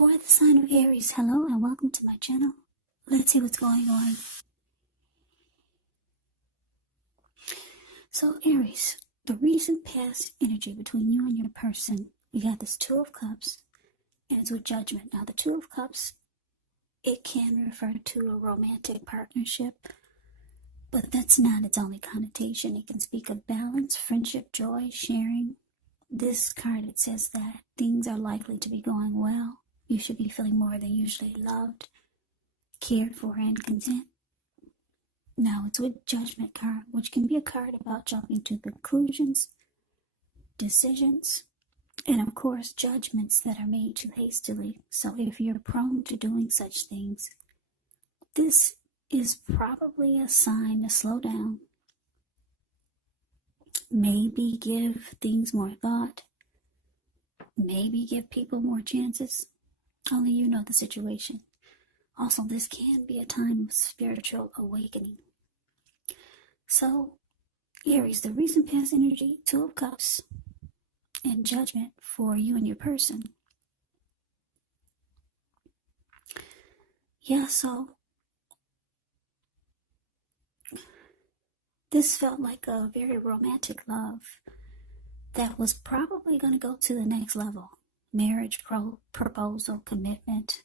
For the sign of Aries, hello and welcome to my channel. Let's see what's going on. So Aries, the recent past energy between you and your person, we got this Two of Cups and it's with Judgment. Now the Two of Cups, it can refer to a romantic partnership, but that's not its only connotation. It can speak of balance, friendship, joy, sharing. This card, it says that things are likely to be going well. You should be feeling more than usually loved, cared for, and content. Now, it's with Judgment card, which can be a card about jumping to conclusions, decisions, and of course, judgments that are made too hastily. So if you're prone to doing such things, this is probably a sign to slow down. Maybe give things more thought. Maybe give people more chances. Only you know the situation. Also, this can be a time of spiritual awakening. So, Aries, the recent past energy, Two of Cups, and Judgment for you and your person. Yeah, so this felt like a very romantic love that was probably going to go to the next level. Marriage, proposal, commitment.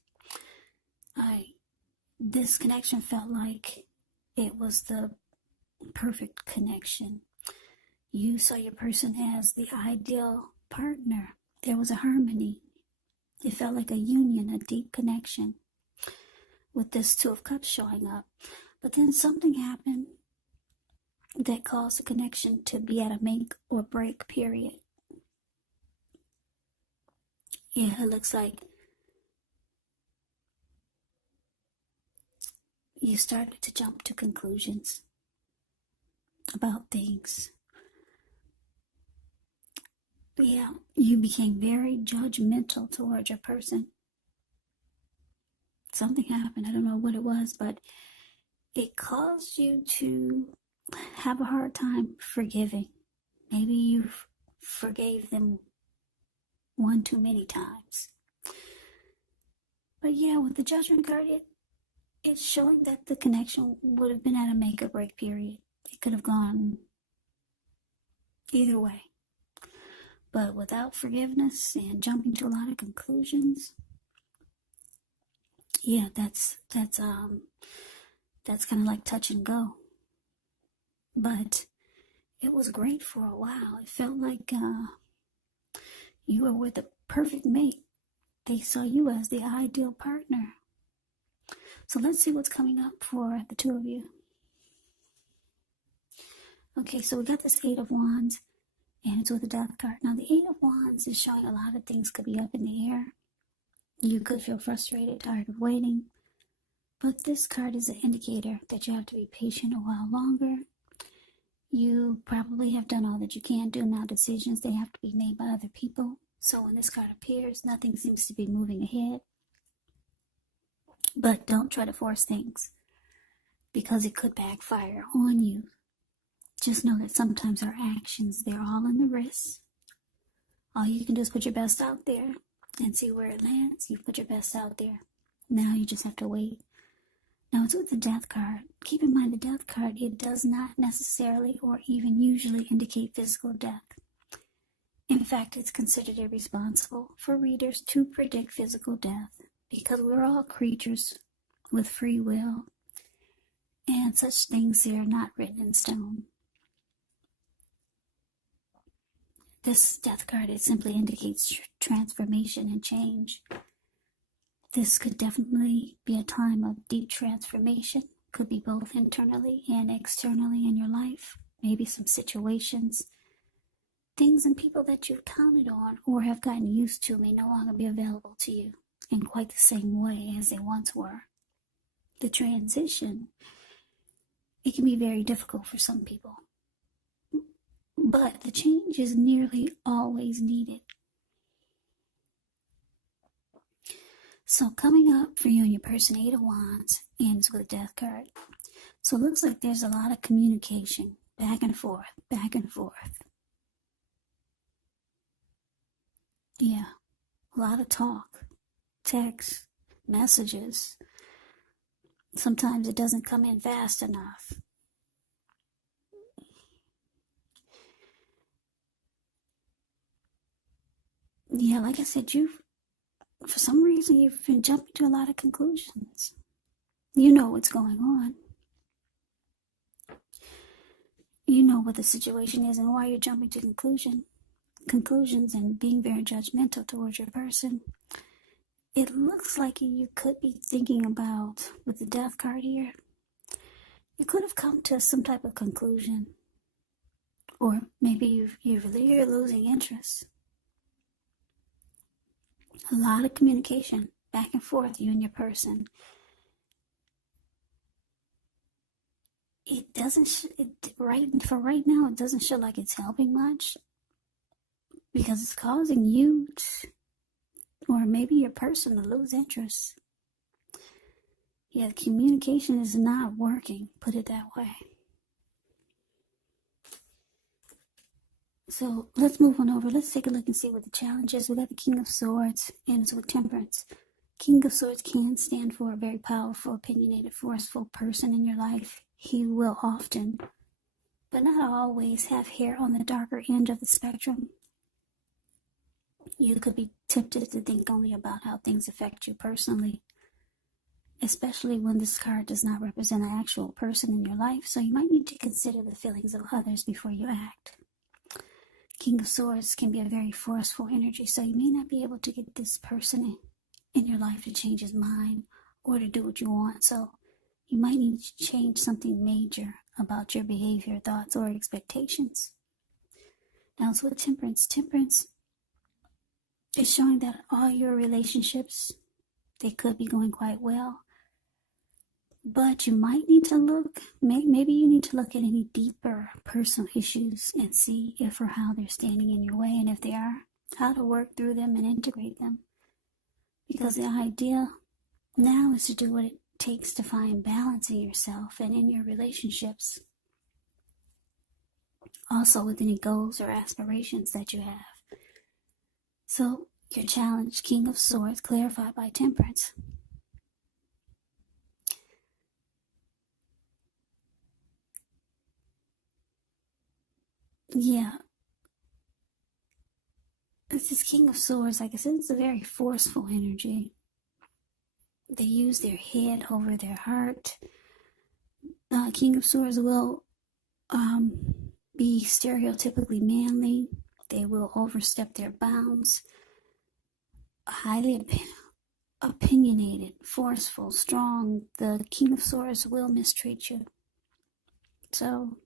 This connection felt like it was the perfect connection. You saw your person as the ideal partner. There was a harmony. It felt like a union, a deep connection with this Two of Cups showing up. But then something happened that caused the connection to be at a make or break period. Yeah, it looks like you started to jump to conclusions about things. Yeah, you became very judgmental towards your person. Something happened, I don't know what it was, but it caused you to have a hard time forgiving. Maybe you forgave them one too many times. But yeah, with the Judgment card, it's showing that the connection would have been at a make or break period. It could have gone either way. But without forgiveness and jumping to a lot of conclusions, yeah, that's kind of like touch and go. But it was great for a while. It felt like you were with a perfect mate. They saw you as the ideal partner. So let's see what's coming up for the two of you. Okay, so we got this Eight of Wands, and it's with the Death card. Now, the Eight of Wands is showing a lot of things could be up in the air. You could feel frustrated, tired of waiting. But this card is an indicator that you have to be patient a while longer. You probably have done all that you can do. Now, decisions, they have to be made by other people. So when this card appears, nothing seems to be moving ahead. But don't try to force things, because it could backfire on you. Just know that sometimes our actions, they're all in the wrists. All you can do is put your best out there and see where it lands. You put your best out there. Now you just have to wait. Now it's with the Death card. Keep in mind the Death card, it does not necessarily or even usually indicate physical death. In fact, it's considered irresponsible for readers to predict physical death, because we're all creatures with free will, and such things are not written in stone. This Death card, it simply indicates transformation and change. This could definitely be a time of deep transformation. Could be both internally and externally in your life. Maybe some situations, things and people that you've counted on or have gotten used to may no longer be available to you in quite the same way as they once were. The transition, it can be very difficult for some people. But the change is nearly always needed. So coming up for you and your person, Eight of Wands, ends with a Death card. So it looks like there's a lot of communication, back and forth, back and forth. Yeah, a lot of talk. texts, messages. Sometimes it doesn't come in fast enough. Yeah, like I said, for some reason, you've been jumping to a lot of conclusions. You know what's going on. You know what the situation is and why you're jumping to conclusions and being very judgmental towards your person. It looks like you could be thinking about, with the death card here, you could have come to some type of conclusion. Or maybe you're losing interest. A lot of communication back and forth, you and your person. It doesn't, right now, it doesn't show like it's helping much, because it's causing you to, or maybe your person, to lose interest. Yeah, communication is not working, put it that way. So let's move on over. Let's take a look and see what the challenge is. We got the King of Swords, and it's with Temperance. King of Swords can stand for a very powerful, opinionated, forceful person in your life. He will often, but not always, have hair on the darker end of the spectrum. You could be tempted to think only about how things affect you personally, especially when this card does not represent an actual person in your life, so you might need to consider the feelings of others before you act. King of Swords can be a very forceful energy, so you may not be able to get this person in your life to change his mind or to do what you want, so you might need to change something major about your behavior, thoughts, or expectations. Now it's with Temperance. Temperance is showing that all your relationships, they could be going quite well, but you might need to look, maybe you need to look at any deeper personal issues and see if or how they're standing in your way, and if they are, how to work through them and integrate them. Because the idea now is to do what it takes to find balance in yourself and in your relationships. Also with any goals or aspirations that you have. So your challenge, King of Swords, clarified by Temperance. Yeah. This is King of Swords. Like I said, it's a very forceful energy. They use their head over their heart. King of Swords will be stereotypically manly. They will overstep their bounds. Highly opinionated, forceful, strong. The King of Swords will mistreat you. So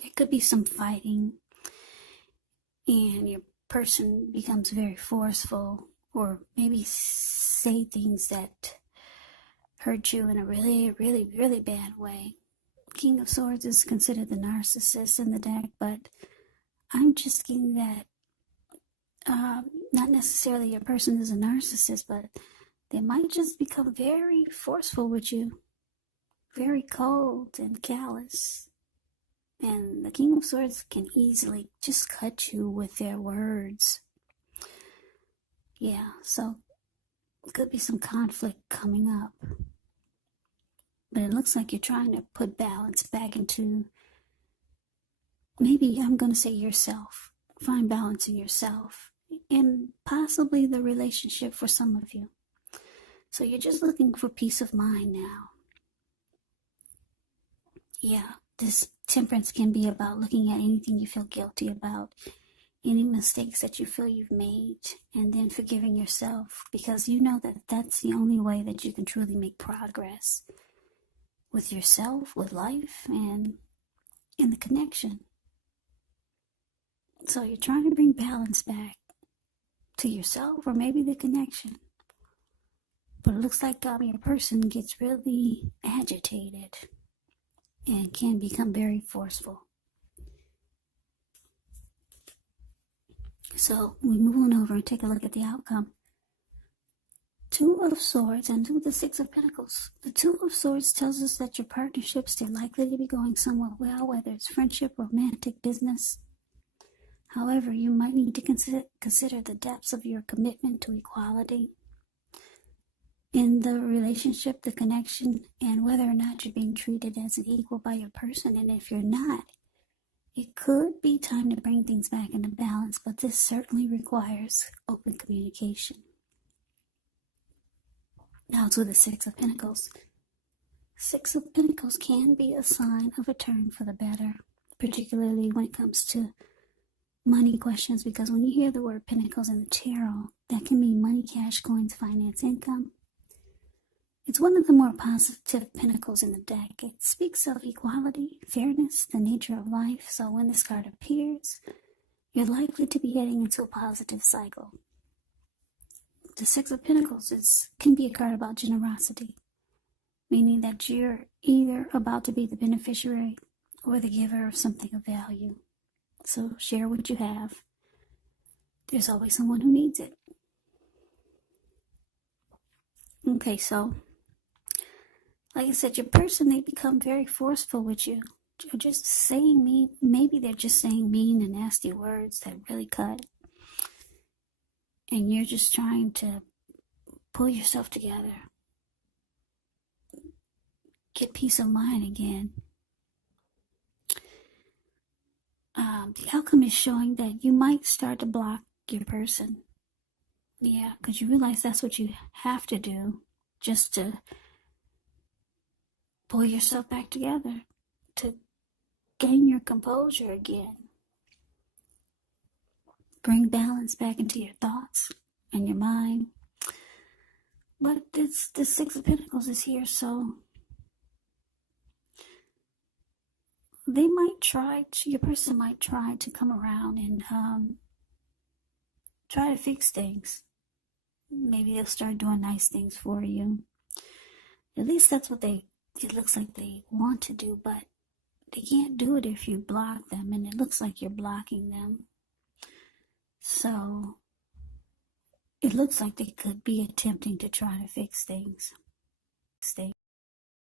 there could be some fighting, and your person becomes very forceful, or maybe say things that hurt you in a really, really, really bad way. King of Swords is considered the narcissist in the deck, but I'm just getting that not necessarily your person is a narcissist, but they might just become very forceful with you, very cold and callous. And the King of Swords can easily just cut you with their words. Yeah, so it could be some conflict coming up. But it looks like you're trying to put balance back into, maybe I'm going to say yourself. Find balance in yourself and possibly the relationship for some of you. So you're just looking for peace of mind now. Yeah, this Temperance can be about looking at anything you feel guilty about, any mistakes that you feel you've made, and then forgiving yourself, because you know that that's the only way that you can truly make progress with yourself, with life, and in the connection. So you're trying to bring balance back to yourself, or maybe the connection. But it looks like your person gets really agitated and can become very forceful. So we move on over and take a look at the outcome. Two of Swords and the Six of Pentacles. The Two of Swords tells us that your partnerships, they're likely to be going somewhat well, whether it's friendship, romantic, business. However, you might need to consider the depths of your commitment to equality in the relationship, the connection, and whether or not you're being treated as an equal by your person. And if you're not, it could be time to bring things back into balance, but this certainly requires open communication. Now to the Six of Pentacles. Six of Pentacles can be a sign of a turn for the better, particularly when it comes to money questions, because when you hear the word Pentacles in the tarot, that can mean money, cash, coins, finance, income. It's one of the more positive pentacles in the deck. It speaks of equality, fairness, the nature of life. So when this card appears, you're likely to be heading into a positive cycle. The Six of Pentacles can be a card about generosity, meaning that you're either about to be the beneficiary or the giver of something of value. So share what you have. There's always someone who needs it. Okay, so like I said, your person, they become very forceful with you. They're just saying maybe they're just saying mean and nasty words that really cut. And you're just trying to pull yourself together. Get peace of mind again. The outcome is showing that you might start to block your person. Yeah, because you realize that's what you have to do just to pull yourself back together, to gain your composure again. Bring balance back into your thoughts and your mind. But the Six of Pentacles is here, so they might your person might try to come around and try to fix things. Maybe they'll start doing nice things for you. At least that's what it looks like they want to do, but they can't do it if you block them, and it looks like you're blocking them. So it looks like they could be attempting to try to fix things.